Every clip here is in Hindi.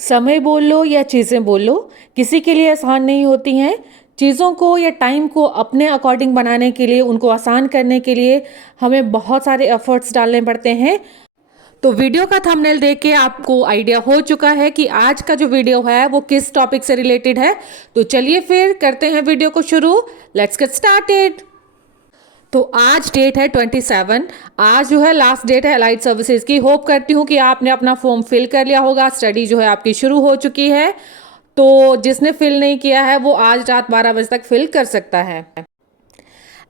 समय बोल लो या चीज़ें बोल लो, किसी के लिए आसान नहीं होती हैं। चीज़ों को या टाइम को अपने अकॉर्डिंग बनाने के लिए, उनको आसान करने के लिए हमें बहुत सारे एफर्ट्स डालने पड़ते हैं। तो वीडियो का थंबनेल देख के आपको आइडिया हो चुका है कि आज का जो वीडियो है वो किस टॉपिक से रिलेटेड है। तो चलिए फिर करते हैं वीडियो को शुरू। Let's get started. तो आज डेट है 27। आज जो है लास्ट डेट है अलाइड सर्विसेज की। होप करती हूँ कि आपने अपना फॉर्म फिल कर लिया होगा। स्टडी जो है आपकी शुरू हो चुकी है। तो जिसने फिल नहीं किया है वो आज रात 12 बजे तक फिल कर सकता है।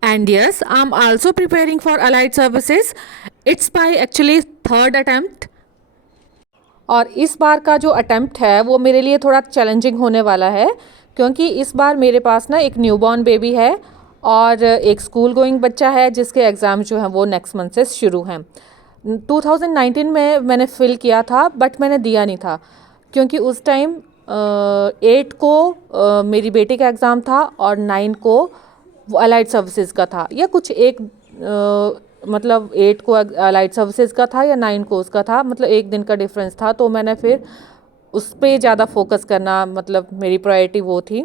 And yes, I am also preparing for allied services. It's my actually third attempt. और इस बार का जो अटेम्प्ट है वो मेरे लिए थोड़ा चैलेंजिंग होने वाला है, क्योंकि इस बार मेरे पास ना एक न्यूबॉर्न बेबी है और एक स्कूल गोइंग बच्चा है जिसके एग्ज़ाम जो हैं वो नेक्स्ट मंथ से शुरू हैं। 2019 में मैंने फ़िल किया था बट मैंने दिया नहीं था, क्योंकि उस टाइम 8 को मेरी बेटी का एग्ज़ाम था और 9 को वो अलाइड सर्विसेज का था, या कुछ एक मतलब 8 को अलाइड सर्विसेज का था या 9 को उसका था, मतलब एक दिन का डिफरेंस था। तो मैंने फिर उस पर ज़्यादा फोकस करना, मतलब मेरी प्रायोरिटी वो थी।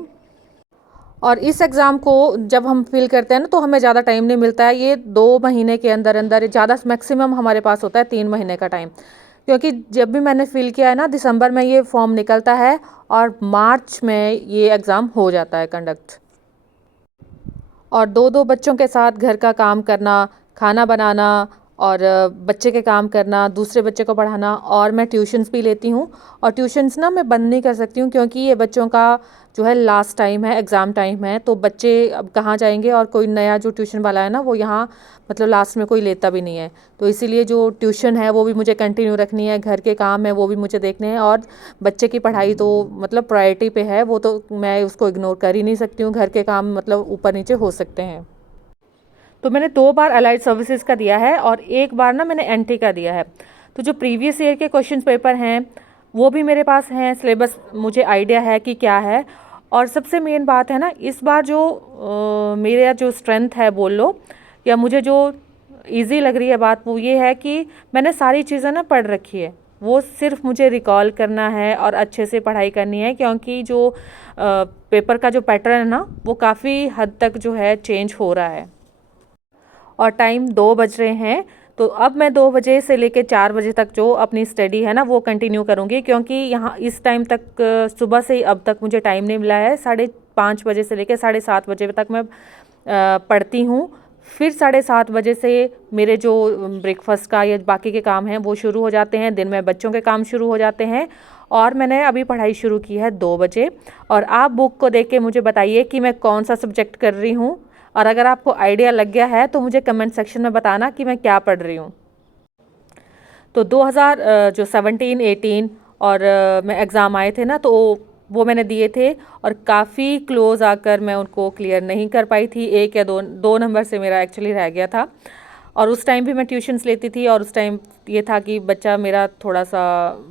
और इस एग्ज़ाम को जब हम फिल करते हैं ना तो हमें ज़्यादा टाइम नहीं मिलता है। ये 2 महीने के अंदर अंदर, ज़्यादा मैक्सिमम हमारे पास होता है 3 महीने का टाइम। क्योंकि जब भी मैंने फिल किया है ना, दिसंबर में ये फॉर्म निकलता है और मार्च में ये एग्ज़ाम हो जाता है कंडक्ट। और दो दो बच्चों के साथ घर का काम करना, खाना बनाना और बच्चे के काम करना, दूसरे बच्चे को पढ़ाना, और मैं ट्यूशन्स भी लेती हूँ। और ट्यूशन्स ना मैं बंद नहीं कर सकती हूँ, क्योंकि ये बच्चों का जो है लास्ट टाइम है, एग्ज़ाम टाइम है। तो बच्चे अब कहाँ जाएंगे, और कोई नया जो ट्यूशन वाला है ना वो यहाँ मतलब लास्ट में कोई लेता भी नहीं है। तो इसीलिए जो ट्यूशन है वो भी मुझे कंटिन्यू रखनी है, घर के काम है वो भी मुझे देखने हैं, और बच्चे की पढ़ाई तो मतलब प्रायोरिटी पे है, वो तो मैं उसको इग्नोर कर ही नहीं सकती हूँ। घर के काम मतलब ऊपर नीचे हो सकते हैं। तो मैंने 2 बार अलाइड सर्विसेज का दिया है और एक बार ना मैंने एनटी का दिया है। तो जो प्रीवियस ईयर के क्वेश्चन पेपर हैं वो भी मेरे पास हैं, सिलेबस मुझे आइडिया है कि क्या है। और सबसे मेन बात है ना, इस बार जो मेरा जो स्ट्रेंथ है बोल लो, या मुझे जो इजी लग रही है बात, वो ये है कि मैंने सारी चीज़ें ना पढ़ रखी है। वो सिर्फ मुझे रिकॉल करना है और अच्छे से पढ़ाई करनी है, क्योंकि जो पेपर का जो पैटर्न है ना वो काफ़ी हद तक जो है चेंज हो रहा है। और टाइम 2 बज रहे हैं, तो अब मैं 2 बजे से लेकर 4 बजे तक जो अपनी स्टडी है ना वो कंटिन्यू करूँगी, क्योंकि यहाँ इस टाइम तक सुबह से ही अब तक मुझे टाइम नहीं मिला है। 5:30 से लेकर 7:30 बजे तक मैं पढ़ती हूँ। फिर 7:30 बजे से मेरे जो ब्रेकफास्ट का या बाकी के काम हैं वो शुरू हो जाते हैं। दिन में बच्चों के काम शुरू हो जाते हैं। और मैंने अभी पढ़ाई शुरू की है 2 बजे। और आप बुक को देख के मुझे बताइए कि मैं कौन सा सब्जेक्ट कर रही हूँ, और अगर आपको आइडिया लग गया है तो मुझे कमेंट सेक्शन में बताना कि मैं क्या पढ़ रही हूँ। तो 2000 जो 17-18 और में एग्ज़ाम आए थे ना, तो वो मैंने दिए थे और काफ़ी क्लोज आकर मैं उनको क्लियर नहीं कर पाई थी। 1 या 2 नंबर से मेरा एक्चुअली रह गया था। और उस टाइम भी मैं ट्यूशन्स लेती थी, और उस टाइम ये था कि बच्चा मेरा थोड़ा सा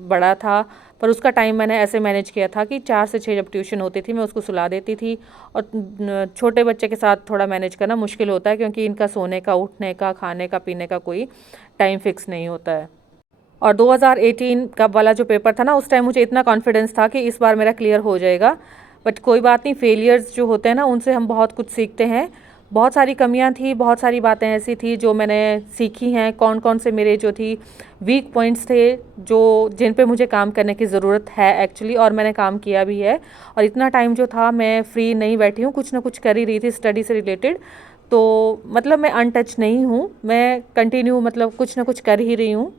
बड़ा था, पर उसका टाइम मैंने ऐसे मैनेज किया था कि 4 से 6 जब ट्यूशन होती थी मैं उसको सुला देती थी। और छोटे बच्चे के साथ थोड़ा मैनेज करना मुश्किल होता है, क्योंकि इनका सोने का, उठने का, खाने का, पीने का कोई टाइम फिक्स नहीं होता है। और 2018 का वाला जो पेपर था ना, उस टाइम मुझे इतना कॉन्फिडेंस था कि इस बार मेरा क्लियर हो जाएगा। बट कोई बात नहीं, फेलियर्स जो होते हैं ना उनसे हम बहुत कुछ सीखते हैं। बहुत सारी कमियां थी, बहुत सारी बातें ऐसी थी जो मैंने सीखी हैं। कौन कौन से मेरे जो थी वीक पॉइंट्स थे, जो जिन पे मुझे काम करने की ज़रूरत है एक्चुअली, और मैंने काम किया भी है। और इतना टाइम जो था मैं फ्री नहीं बैठी हूँ, कुछ ना कुछ कर ही रही थी स्टडी से रिलेटेड। तो मतलब मैं अनटच नहीं हूँ, मैं कंटिन्यू मतलब कुछ ना कुछ कर ही रही हूँ।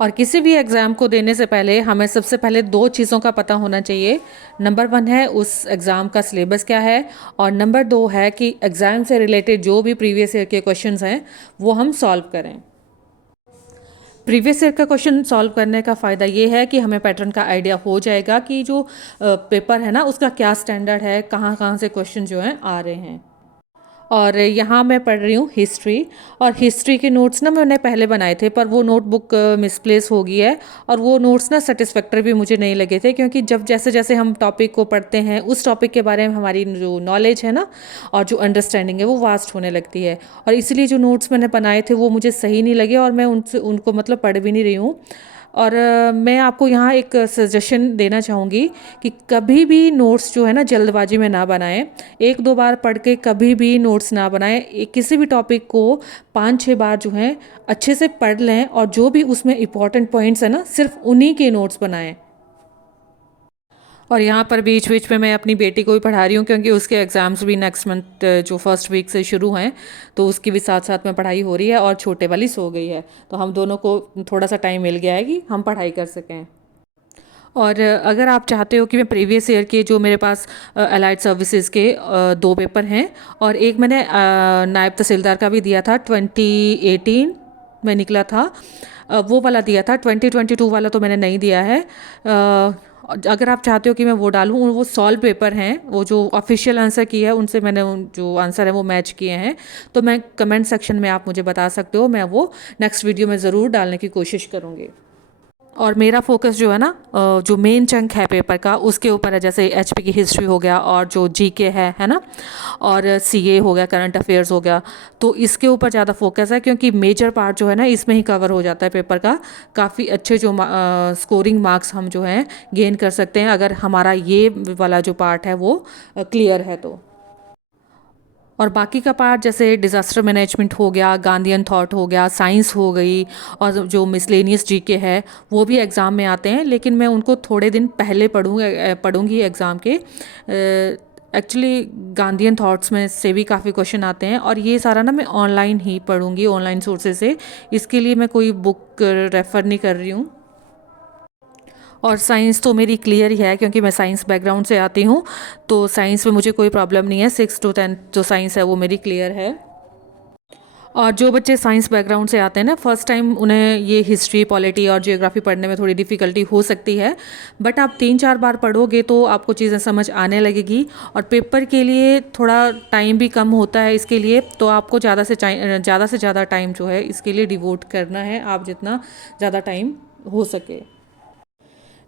और किसी भी एग्ज़ाम को देने से पहले हमें सबसे पहले 2 चीज़ों का पता होना चाहिए। नंबर 1 है उस एग्ज़ाम का सिलेबस क्या है, और नंबर 2 है कि एग्ज़ाम से रिलेटेड जो भी प्रीवियस ईयर के क्वेश्चंस हैं वो हम सॉल्व करें। प्रीवियस ईयर का क्वेश्चन सॉल्व करने का फ़ायदा ये है कि हमें पैटर्न का आइडिया हो जाएगा कि जो पेपर है ना उसका क्या स्टैंडर्ड है, कहाँ कहाँ से क्वेश्चन जो हैं आ रहे हैं। और यहाँ मैं पढ़ रही हूँ हिस्ट्री। और हिस्ट्री के नोट्स ना मैंने पहले बनाए थे, पर वो नोटबुक मिसप्लेस हो गई है। और वो नोट्स ना सेटिस्फैक्टरी भी मुझे नहीं लगे थे, क्योंकि जब जैसे जैसे हम टॉपिक को पढ़ते हैं उस टॉपिक के बारे में हमारी जो नॉलेज है ना और जो अंडरस्टैंडिंग है वो वास्ट होने लगती है। और इसलिए जो नोट्स मैंने बनाए थे वो मुझे सही नहीं लगे, और मैं उनको मतलब पढ़ भी नहीं रही हूँ। और मैं आपको यहाँ एक सजेशन देना चाहूँगी कि कभी भी नोट्स जो है ना जल्दबाजी में ना बनाएं। एक दो बार पढ़ के कभी भी नोट्स ना बनाएं। किसी भी टॉपिक को 5-6 बार जो है अच्छे से पढ़ लें और जो भी उसमें इम्पॉर्टेंट पॉइंट्स है ना सिर्फ उन्हीं के नोट्स बनाएं। और यहाँ पर बीच बीच में मैं अपनी बेटी को भी पढ़ा रही हूँ क्योंकि उसके एग्ज़ाम्स भी नेक्स्ट मंथ जो फर्स्ट वीक से शुरू हैं, तो उसकी भी साथ साथ में पढ़ाई हो रही है और छोटे वाली सो गई है, तो हम दोनों को थोड़ा सा टाइम मिल गया है कि हम पढ़ाई कर सकें। और अगर आप चाहते हो कि मैं प्रीवियस ईयर के जो मेरे पास अलाइड सर्विसेज के 2 पेपर हैं और एक मैंने नायब तहसीलदार का भी दिया था 2018 में निकला था, वो वाला दिया था। 2022 वाला तो मैंने नहीं दिया है। अगर आप चाहते हो कि मैं वो डालूँ, वो सॉल्व पेपर हैं, वो जो ऑफिशियल आंसर की है उनसे मैंने जो आंसर है वो मैच किए हैं, तो मैं कमेंट सेक्शन में आप मुझे बता सकते हो, मैं वो नेक्स्ट वीडियो में ज़रूर डालने की कोशिश करूँगी। और मेरा फोकस जो है ना जो मेन चंक है पेपर का उसके ऊपर है, जैसे एचपी की हिस्ट्री हो गया और जो जीके है ना, और सीए हो गया, करंट अफेयर्स हो गया, तो इसके ऊपर ज़्यादा फोकस है क्योंकि मेजर पार्ट जो है ना इसमें ही कवर हो जाता है पेपर का। काफ़ी अच्छे जो स्कोरिंग मार्क्स हम जो हैं गेन कर सकते हैं अगर हमारा ये वाला जो पार्ट है वो क्लियर है तो। और बाकी का पार्ट जैसे डिज़ास्टर मैनेजमेंट हो गया, गांधीयन थॉट हो गया, साइंस हो गई, और जो मिसलेनियस जीके है वो भी एग्ज़ाम में आते हैं, लेकिन मैं उनको थोड़े दिन पहले पढ़ूँगी एग्ज़ाम के। एक्चुअली गांधीयन थॉट्स में से भी काफ़ी क्वेश्चन आते हैं और ये सारा ना मैं ऑनलाइन ही पढ़ूँगी, ऑनलाइन सोर्सेज से। इसके लिए मैं कोई बुक रेफ़र नहीं कर रही हूँ। और साइंस तो मेरी क्लियर ही है क्योंकि मैं साइंस बैकग्राउंड से आती हूँ, तो साइंस में मुझे कोई प्रॉब्लम नहीं है। 6 to 10 जो साइंस है वो मेरी क्लियर है। और जो बच्चे साइंस बैकग्राउंड से आते हैं ना, फर्स्ट टाइम उन्हें ये हिस्ट्री, पॉलिटी और जियोग्राफी पढ़ने में थोड़ी डिफ़िकल्टी हो सकती है, बट आप 3-4 बार पढ़ोगे तो आपको चीज़ें समझ आने लगेगी। और पेपर के लिए थोड़ा टाइम भी कम होता है इसके लिए, तो आपको ज़्यादा से ज़्यादा टाइम जो है इसके लिए डिवोट करना है, आप जितना ज़्यादा टाइम हो सके।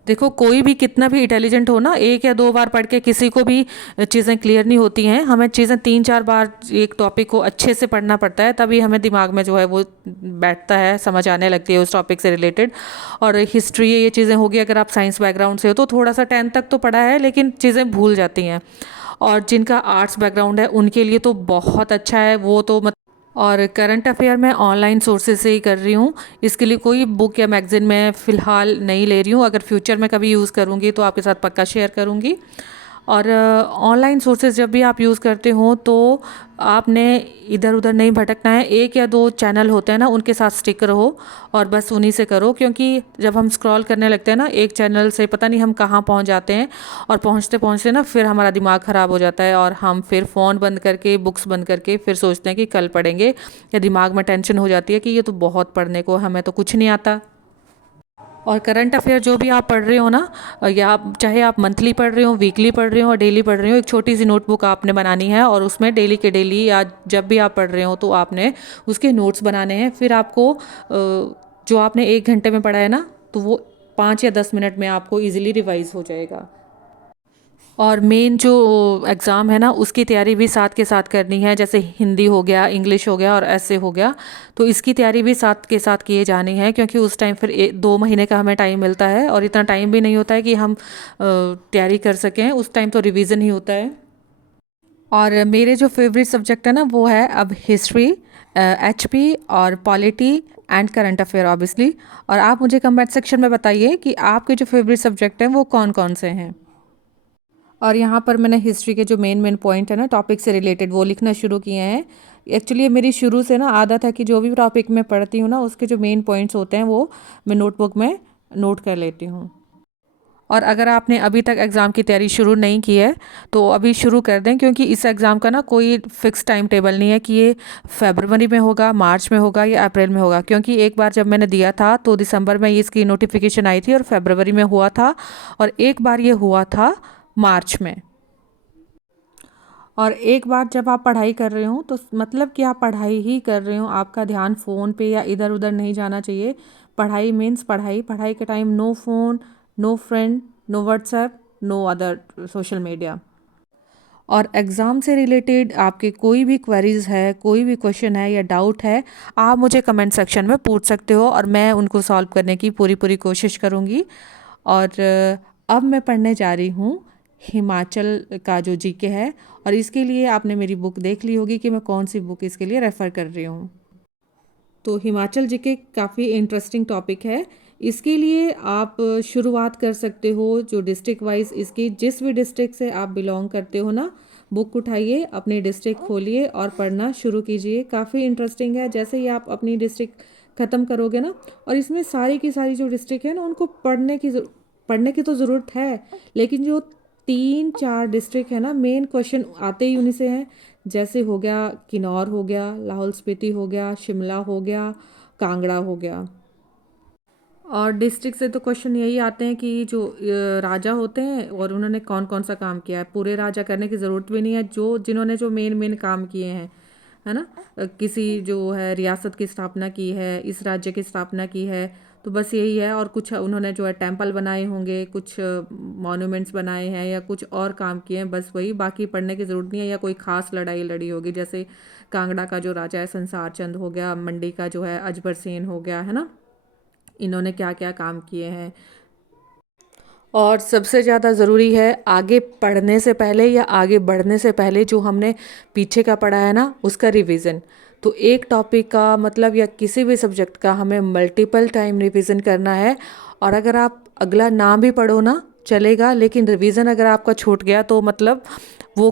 देखो, कोई भी कितना भी इंटेलिजेंट हो ना, 1 या 2 बार पढ़ के किसी को भी चीज़ें क्लियर नहीं होती हैं। हमें चीज़ें 3-4 बार एक टॉपिक को अच्छे से पढ़ना पड़ता है, तभी हमें दिमाग में जो है वो बैठता है, समझ आने लगती है उस टॉपिक से रिलेटेड। और हिस्ट्री ये चीज़ें होगी, अगर आप साइंस बैकग्राउंड से हो तो थोड़ा सा 10 तक तो पढ़ा है लेकिन चीज़ें भूल जाती हैं। और जिनका आर्ट्स बैकग्राउंड है उनके लिए तो बहुत अच्छा है वो तो। और करंट अफेयर मैं ऑनलाइन सोर्सेज से ही कर रही हूँ, इसके लिए कोई बुक या मैगज़ीन मैं फ़िलहाल नहीं ले रही हूँ। अगर फ्यूचर में कभी यूज़ करूँगी तो आपके साथ पक्का शेयर करूँगी। और ऑनलाइन सोर्सेज जब भी आप यूज़ करते हो तो आपने इधर उधर नहीं भटकना है। 1 या 2 चैनल होते हैं ना, उनके साथ स्टिक रहो और बस उन्हीं से करो, क्योंकि जब हम स्क्रॉल करने लगते हैं ना एक चैनल से, पता नहीं हम कहाँ पहुँच जाते हैं, और पहुँचते पहुँचते ना फिर हमारा दिमाग ख़राब हो जाता है और हम फिर फ़ोन बंद करके, बुक्स बंद करके फिर सोचते हैं कि कल पढ़ेंगे, या दिमाग में टेंशन हो जाती है कि ये तो बहुत पढ़ने को, हमें तो कुछ नहीं आता। और करंट अफेयर जो भी आप पढ़ रहे हो ना, या चाहे आप मंथली पढ़ रहे हो, वीकली पढ़ रहे हो और डेली पढ़ रहे हो, एक छोटी सी नोटबुक आपने बनानी है और उसमें डेली के डेली या जब भी आप पढ़ रहे हो तो आपने उसके नोट्स बनाने हैं। फिर आपको जो आपने 1 घंटे में पढ़ा है ना, तो वो 5 या 10 मिनट में आपको इजीली रिवाइज हो जाएगा। और मेन जो एग्ज़ाम है ना उसकी तैयारी भी साथ के साथ करनी है, जैसे हिंदी हो गया, इंग्लिश हो गया और ऐसे हो गया, तो इसकी तैयारी भी साथ के साथ किए जानी है, क्योंकि उस टाइम फिर 2 महीने का हमें टाइम मिलता है और इतना टाइम भी नहीं होता है कि हम तैयारी कर सकें। उस टाइम तो रिवीजन ही होता है। और मेरे जो फेवरेट सब्जेक्ट है ना वो है अब हिस्ट्री, एचपी और polity and current affair obviously. और आप मुझे कमेंट सेक्शन में बताइए कि आपके जो फेवरेट सब्जेक्ट हैं वो कौन कौन से हैं। और यहाँ पर मैंने हिस्ट्री के जो मेन मेन पॉइंट है ना टॉपिक से रिलेटेड वो लिखना शुरू किए हैं। एक्चुअली मेरी शुरू से ना आदत है कि जो भी टॉपिक मैं पढ़ती हूँ ना उसके जो मेन पॉइंट्स होते हैं वो मैं नोटबुक में नोट कर लेती हूँ। और अगर आपने अभी तक एग्ज़ाम की तैयारी शुरू नहीं की है तो अभी शुरू कर दें, क्योंकि इस एग्ज़ाम का ना कोई फ़िक्स टाइम टेबल नहीं है कि ये फरवरी में होगा, मार्च में होगा या अप्रैल में होगा। क्योंकि एक बार जब मैंने दिया था तो दिसंबर में इसकी नोटिफिकेशन आई थी और फरवरी में हुआ था, और एक बार ये हुआ था मार्च में। और एक बार जब आप पढ़ाई कर रहे हो तो मतलब कि आप पढ़ाई ही कर रहे हो, आपका ध्यान फ़ोन पे या इधर उधर नहीं जाना चाहिए। पढ़ाई मीन्स पढ़ाई, पढ़ाई के time no phone, no friend, no WhatsApp, no other social media. और एग्ज़ाम से रिलेटेड आपके कोई भी क्वेरीज़ है, कोई भी क्वेश्चन है या डाउट है, आप मुझे कमेंट सेक्शन में पूछ सकते हो और मैं उनको सॉल्व करने की पूरी पूरी कोशिश करूँगी। और अब मैं पढ़ने जा रही हूँ हिमाचल का जो जीके है, और इसके लिए आपने मेरी बुक देख ली होगी कि मैं कौन सी बुक इसके लिए रेफ़र कर रही हूँ। तो हिमाचल जीके काफ़ी इंटरेस्टिंग टॉपिक है। इसके लिए आप शुरुआत कर सकते हो जो डिस्ट्रिक्ट वाइज, इसकी जिस भी डिस्ट्रिक्ट से आप बिलोंग करते हो ना, बुक उठाइए, अपनी डिस्ट्रिक्ट खोलिए और पढ़ना शुरू कीजिए। काफ़ी इंटरेस्टिंग है। जैसे ही आप अपनी डिस्ट्रिक्ट ख़त्म करोगे ना, और इसमें सारी की सारी जो डिस्ट्रिक्ट है ना, उनको पढ़ने की तो ज़रूरत है, लेकिन जो 3-4 डिस्ट्रिक्ट है ना, मेन क्वेश्चन आते ही उन्हीं से हैं। जैसे हो गया किन्नौर, हो गया लाहौल स्पीति, हो गया शिमला, हो गया कांगड़ा, हो गया। और डिस्ट्रिक्ट से तो क्वेश्चन यही आते हैं कि जो राजा होते हैं और उन्होंने कौन कौन सा काम किया है। पूरे राजा करने की ज़रूरत भी नहीं है, जो जिन्होंने जो मेन मेन काम किए हैं, है ना। किसी जो है रियासत की स्थापना की है, इस राज्य की स्थापना की है, तो बस यही है। और कुछ उन्होंने जो है टेम्पल बनाए होंगे, कुछ मॉन्यूमेंट्स बनाए हैं या कुछ और काम किए हैं, बस वही। बाकी पढ़ने की ज़रूरत नहीं है। या कोई ख़ास लड़ाई लड़ी होगी, जैसे कांगड़ा का जो राजा है संसार चंद हो गया, मंडी का जो है अजबर सेन हो गया, है ना। इन्होंने क्या क्या काम किए हैं। और सबसे ज़्यादा ज़रूरी है, आगे पढ़ने से पहले या आगे बढ़ने से पहले जो हमने पीछे का पढ़ा है ना, उसका रिवीजन। तो एक टॉपिक का मतलब या किसी भी सब्जेक्ट का हमें मल्टीपल टाइम रिवीजन करना है। और अगर आप अगला ना भी पढ़ो ना चलेगा, लेकिन रिवीजन अगर आपका छूट गया तो मतलब वो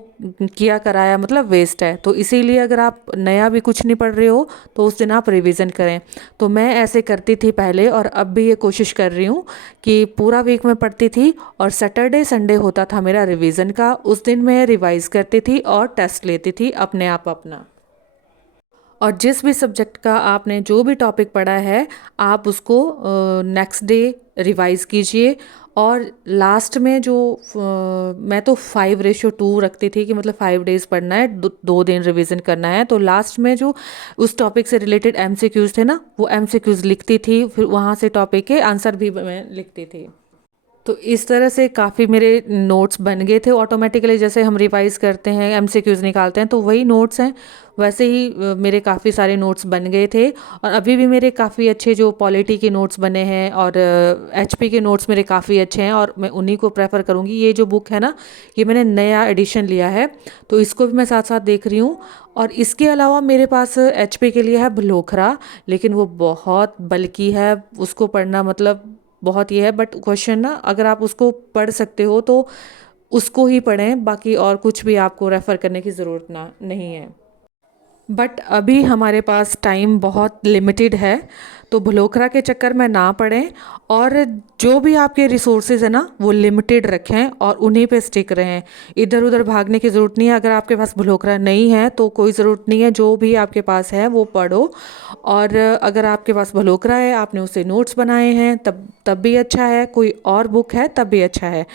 किया कराया मतलब वेस्ट है। तो इसीलिए अगर आप नया भी कुछ नहीं पढ़ रहे हो तो उस दिन आप रिवीजन करें। तो मैं ऐसे करती थी पहले, और अब भी ये कोशिश कर रही हूँ कि पूरा वीक में पढ़ती थी और सैटरडे संडे होता था मेरा रिवीजन का। उस दिन मैं रिवाइज करती थी और टेस्ट लेती थी अपने आप अपना। और जिस भी सब्जेक्ट का आपने जो भी टॉपिक पढ़ा है, आप उसको नेक्स्ट डे रिवाइज कीजिए। और लास्ट में जो मैं तो 5:2 रखती थी कि मतलब 5 डेज पढ़ना है, 2 दिन रिवीजन करना है। तो लास्ट में जो उस टॉपिक से रिलेटेड एमसीक्यूज थे ना, वो एमसीक्यूज लिखती थी, फिर वहाँ से टॉपिक के आंसर भी मैं लिखती थी। तो इस तरह से काफ़ी मेरे नोट्स बन गए थे ऑटोमेटिकली। जैसे हम रिवाइज करते हैं, एमसीक्यूज निकालते हैं, तो वही नोट्स हैं, वैसे ही मेरे काफ़ी सारे नोट्स बन गए थे। और अभी भी मेरे काफ़ी अच्छे जो पॉलिटी के नोट्स बने हैं और एचपी के नोट्स मेरे काफ़ी अच्छे हैं, और मैं उन्हीं को प्रेफर करूँगी। ये जो बुक है ना, ये मैंने नया एडिशन लिया है, तो इसको भी मैं साथ साथ देख रही हूँ। और इसके अलावा मेरे पास एचपी के लिए है भलोखरा, लेकिन वो बहुत बल्कि है, उसको पढ़ना मतलब बहुत ही है। बट क्वेश्चन ना, अगर आप उसको पढ़ सकते हो तो उसको ही पढ़ें, बाकी और कुछ भी आपको रेफ़र करने की ज़रूरत ना नहीं है। बट अभी हमारे पास टाइम बहुत लिमिटेड है, तो भलोखरा के चक्कर में ना पड़ें। और जो भी आपके रिसोर्सेज है ना, वो लिमिटेड रखें और उन्हीं पे स्टिक रहें। इधर उधर भागने की ज़रूरत नहीं है। अगर आपके पास भलोखरा नहीं है तो कोई ज़रूरत नहीं है, जो भी आपके पास है वो पढ़ो। और अगर आपके पास भलोखरा है, आपने उससे नोट्स बनाए हैं, तब भी अच्छा है। कोई और बुक है तब भी अच्छा है।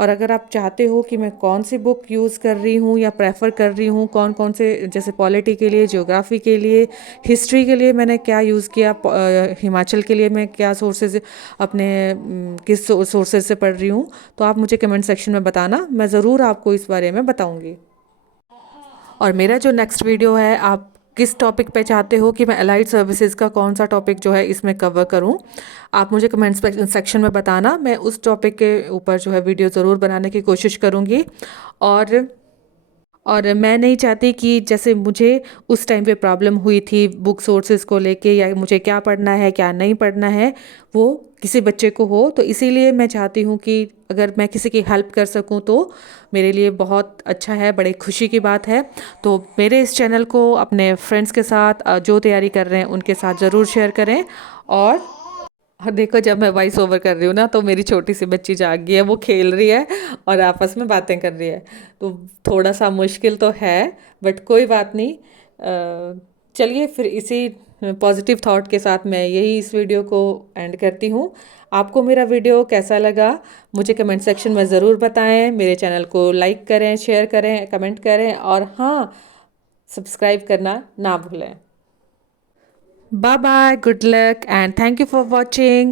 और अगर आप चाहते हो कि मैं कौन सी बुक यूज़ कर रही हूँ या प्रेफर कर रही हूँ, कौन कौन से, जैसे पॉलिटी के लिए, ज्योग्राफी के लिए, हिस्ट्री के लिए मैंने क्या यूज़ किया, हिमाचल के लिए मैं क्या सोर्सेज अपने किस सोर्सेज से पढ़ रही हूँ, तो आप मुझे कमेंट सेक्शन में बताना, मैं ज़रूर आपको इस बारे में बताऊँगी। और मेरा जो नेक्स्ट वीडियो है, आप किस टॉपिक पे चाहते हो कि मैं अलाइड सर्विसेज का कौन सा टॉपिक जो है इसमें कवर करूं, आप मुझे कमेंट सेक्शन में बताना। मैं उस टॉपिक के ऊपर जो है वीडियो ज़रूर बनाने की कोशिश करूंगी। और और मैं नहीं चाहती कि जैसे मुझे उस टाइम पे प्रॉब्लम हुई थी बुक सोर्सेज को लेके, या मुझे क्या पढ़ना है क्या नहीं पढ़ना है, वो किसी बच्चे को हो। तो इसीलिए मैं चाहती हूँ कि अगर मैं किसी की हेल्प कर सकूँ तो मेरे लिए बहुत अच्छा है, बड़े खुशी की बात है। तो मेरे इस चैनल को अपने फ्रेंड्स के साथ, जो तैयारी कर रहे हैं उनके साथ ज़रूर शेयर करें। और देखो, जब मैं वॉइस ओवर कर रही हूँ ना, तो मेरी छोटी सी बच्ची जाग गई है, वो खेल रही है और आपस में बातें कर रही है। तो थोड़ा सा मुश्किल तो है, बट कोई बात नहीं। चलिए फिर इसी पॉजिटिव थॉट के साथ मैं यही इस वीडियो को एंड करती हूँ। आपको मेरा वीडियो कैसा लगा मुझे कमेंट सेक्शन में ज़रूर बताएं। मेरे चैनल को लाइक करें, शेयर करें, कमेंट करें, और हाँ, सब्सक्राइब करना ना भूलें। Bye bye, good luck, and thank you for watching.